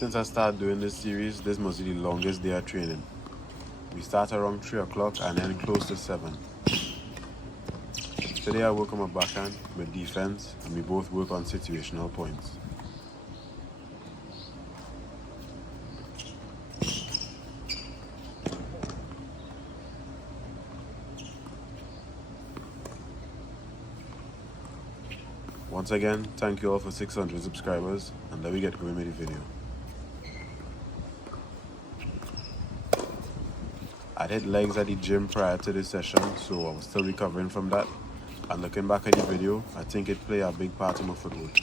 Since I started doing this series, this must be the longest day of training. We start around 3 o'clock and then close to 7. Today I work on my backhand, my defense, and we both work on situational points. Once again, thank you all for 600 subscribers, and let me get going with the video. I hit legs at the gym prior to this session, so I was still recovering from that. And looking back at the video, I think it played a big part in my footwork.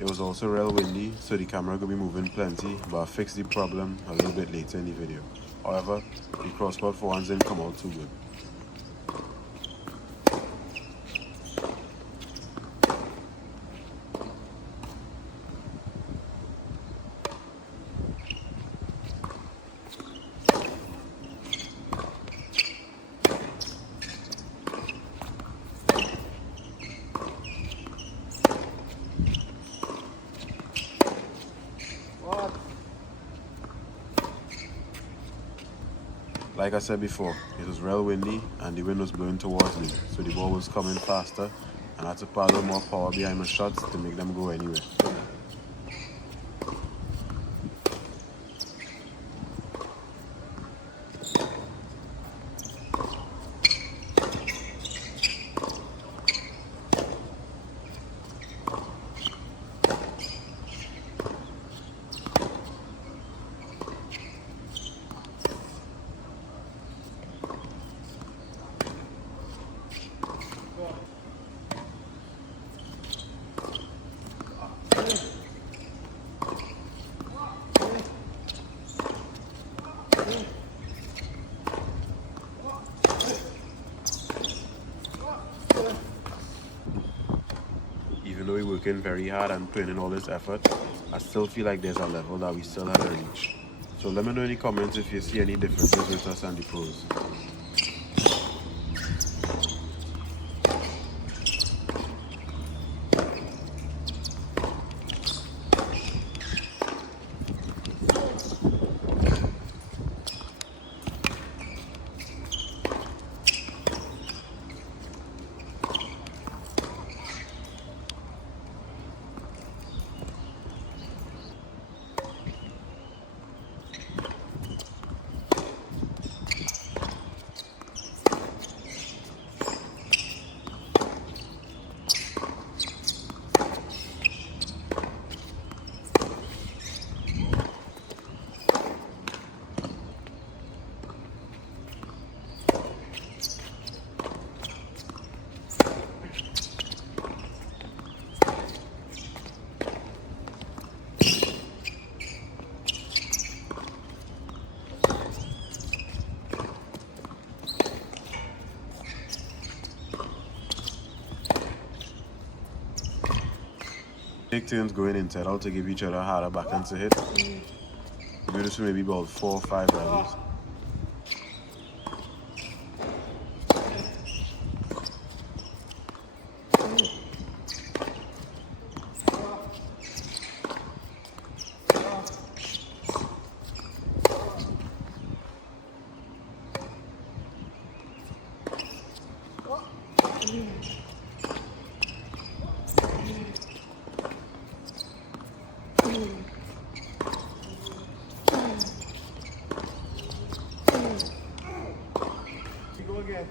It was also real windy, so the camera could be moving plenty, but I fixed the problem a little bit later in the video. However, the crossbar for once didn't come out too good. Like I said before, it was real windy and the wind was blowing towards me, so the ball was coming faster and I had to paddle more power behind my shots to make them go anywhere. Even though we're working very hard and putting in all this effort, I still feel like there's a level that we still haven't reached. So let me know in the comments if you see any differences with us and the pros. Take turns going inside out to give each other harder backhands to hit. We do this for maybe about 4 or 5 rallies. Go again.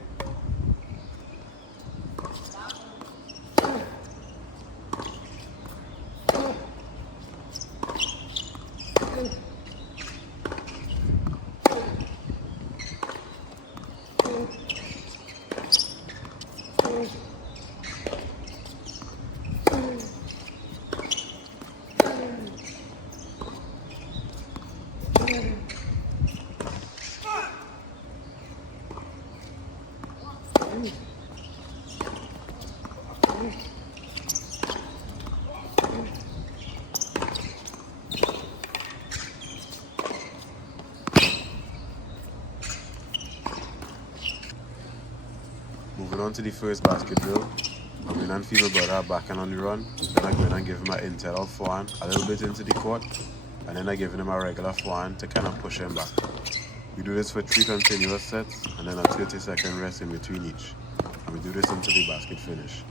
Moving on to the first basket drill. I'm going and feel my brother backhand on the run. Then I go in and give him an internal forehand a little bit into the court. And then I give him a regular forehand to kind of push him back. We do this for 3 continuous sets and then a 30-second rest in between each. And we do this until the basket finish.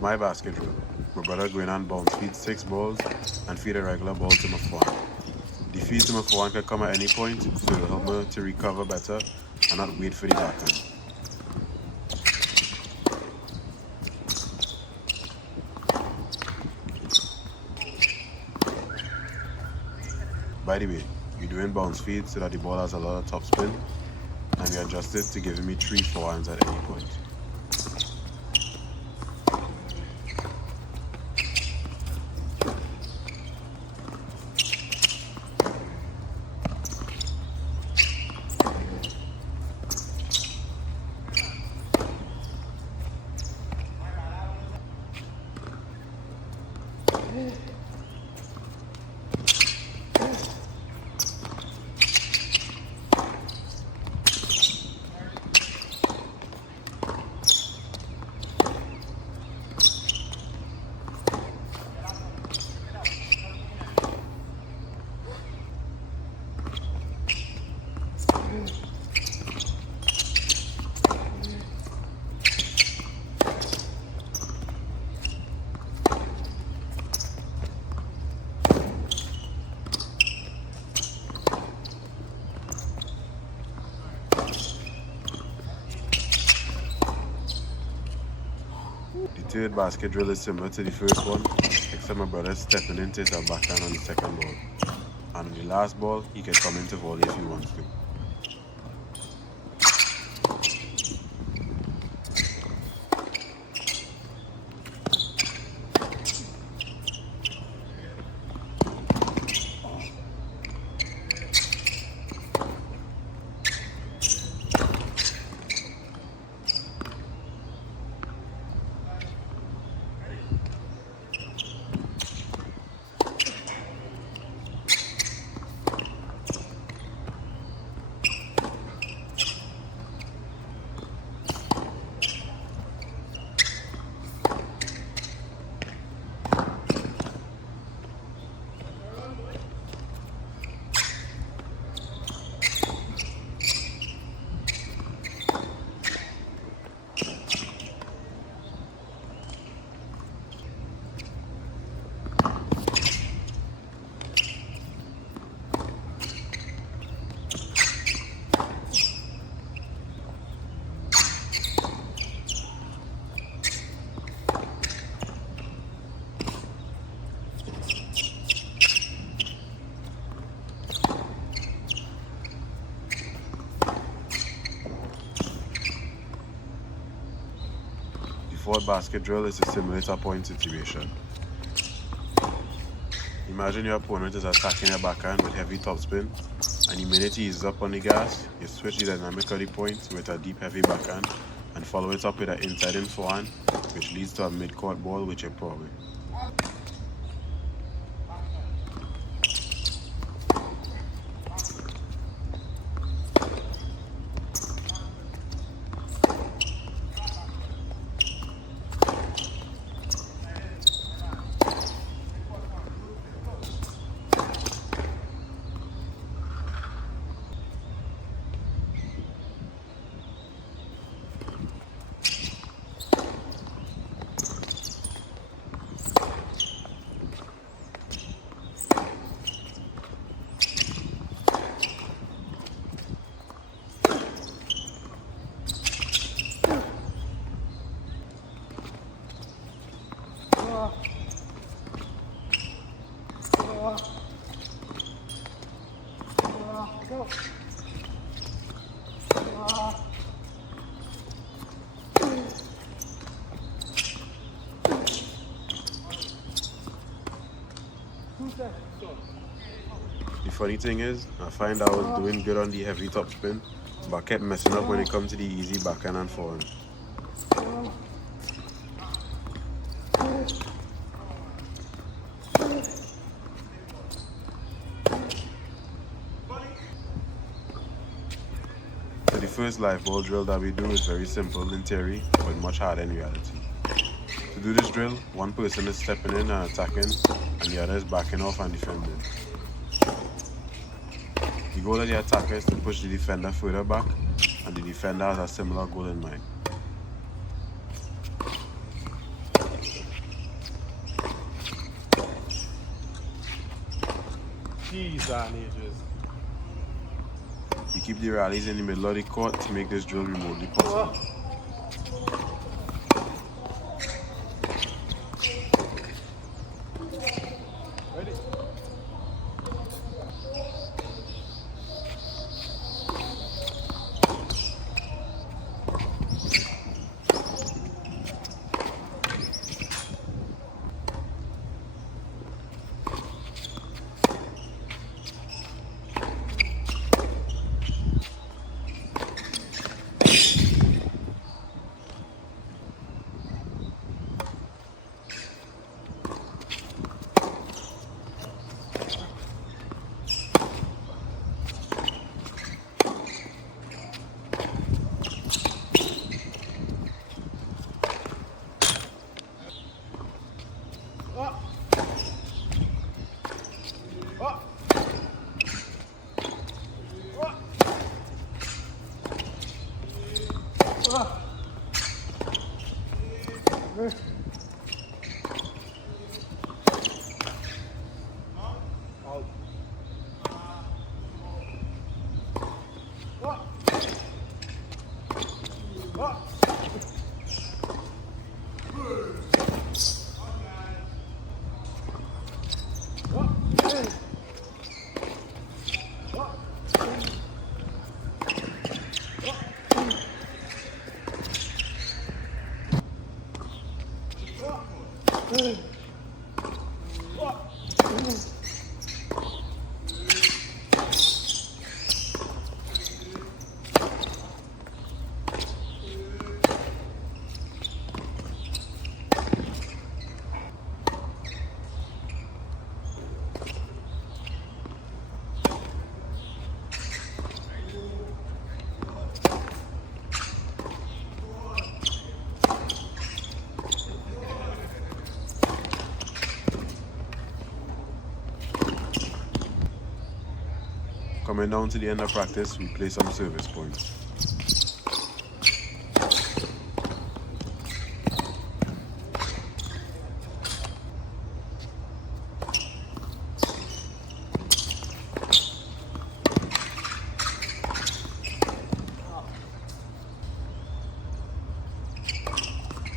My basket drill. My brother going and bounce feed 6 balls and feed a regular ball to my forehand. The feed to my forehand can come at any point, so it'll help me to recover better and not wait for the backhand. By the way, we're doing bounce feed so that the ball has a lot of top spin, and we adjust it to giving me 3 forehands at any point. The third basket drill is similar to the first one, except my brother is stepping into his backhand on the second ball. And on the last ball, he can come into volley if he wants to. Fourth basket drill is to simulate a point situation. Imagine your opponent is attacking your backhand with heavy topspin, and the minute he is up on the gas, you switch the dynamic of the point with a deep heavy backhand and follow it up with an inside in forehand, which leads to a mid-court ball, which you probably. The funny thing is, I find I was doing good on the heavy topspin, but I kept messing up when it comes to the easy backhand and forehand. So the first live ball drill that we do is very simple in theory, but much harder in reality. To do this drill, one person is stepping in and attacking, and the other is backing off and defending. The goal of the attacker is to push the defender further back, and the defender has a similar goal in mind. You keep the rallies in the middle of the court to make this drill remotely possible. Coming down to the end of practice, we play some service points.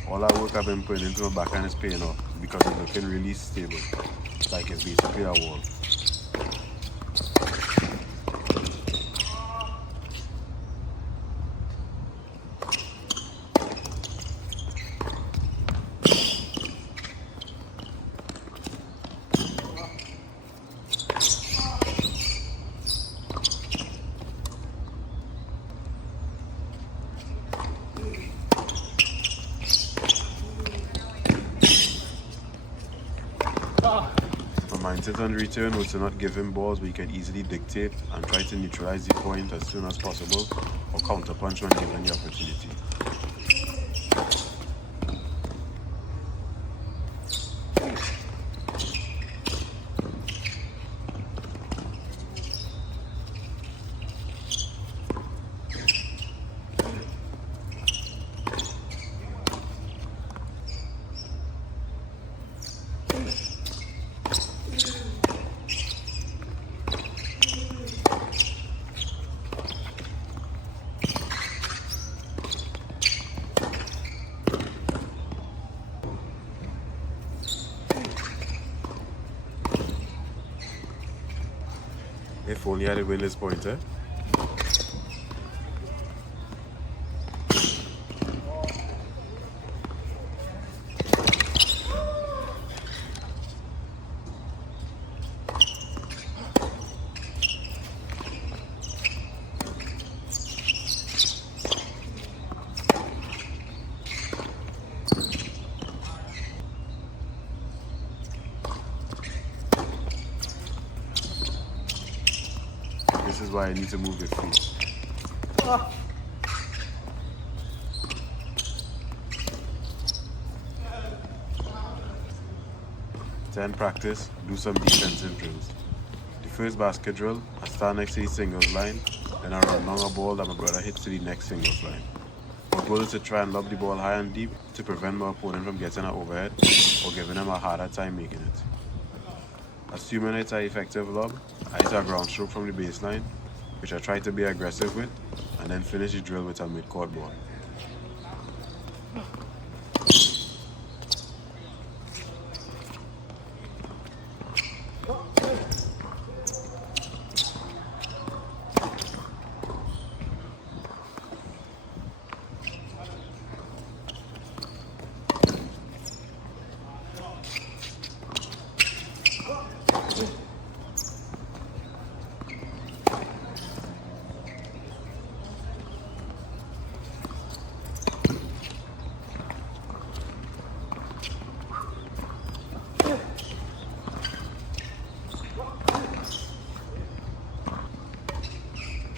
All that work I've been putting into my backhand is paying off because it's looking really stable. It's like it's basically a wall. mindset on return was to not give him balls where he can easily dictate and try to neutralize the point as soon as possible or counterpunch when given the opportunity. If only I had win this point, eh? This is why I need to move your feet. 10 practice, do some defensive drills. The first basket drill, I stand next to the singles line, then I run along a ball that my brother hits to the next singles line. My goal is to try and lob the ball high and deep to prevent my opponent from getting an overhead or giving them a harder time making it. Assuming it's an effective lob, I hit a ground stroke from the baseline, which I try to be aggressive with, and then finish the drill with a mid-court ball.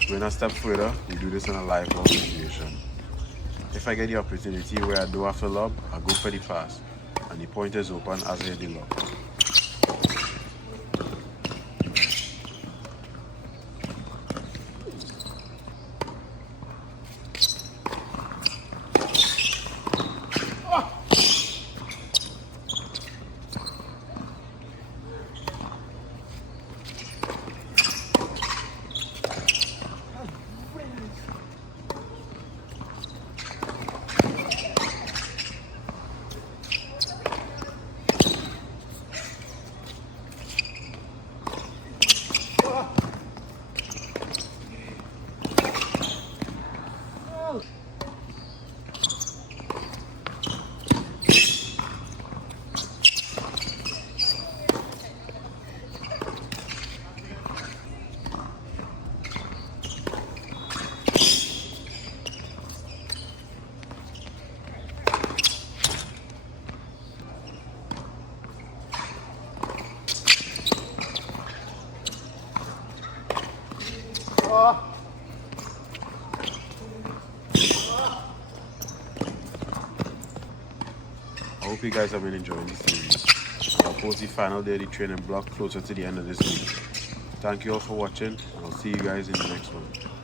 Going a step further, we do this in a live ball situation. If I get the opportunity where I do have to lob, I go for the pass, and the point is open as I hit the lob. I hope you guys have been enjoying this series. I'll post the final day of the training block closer to the end of this week. Thank you all for watching, and I'll see you guys in the next one.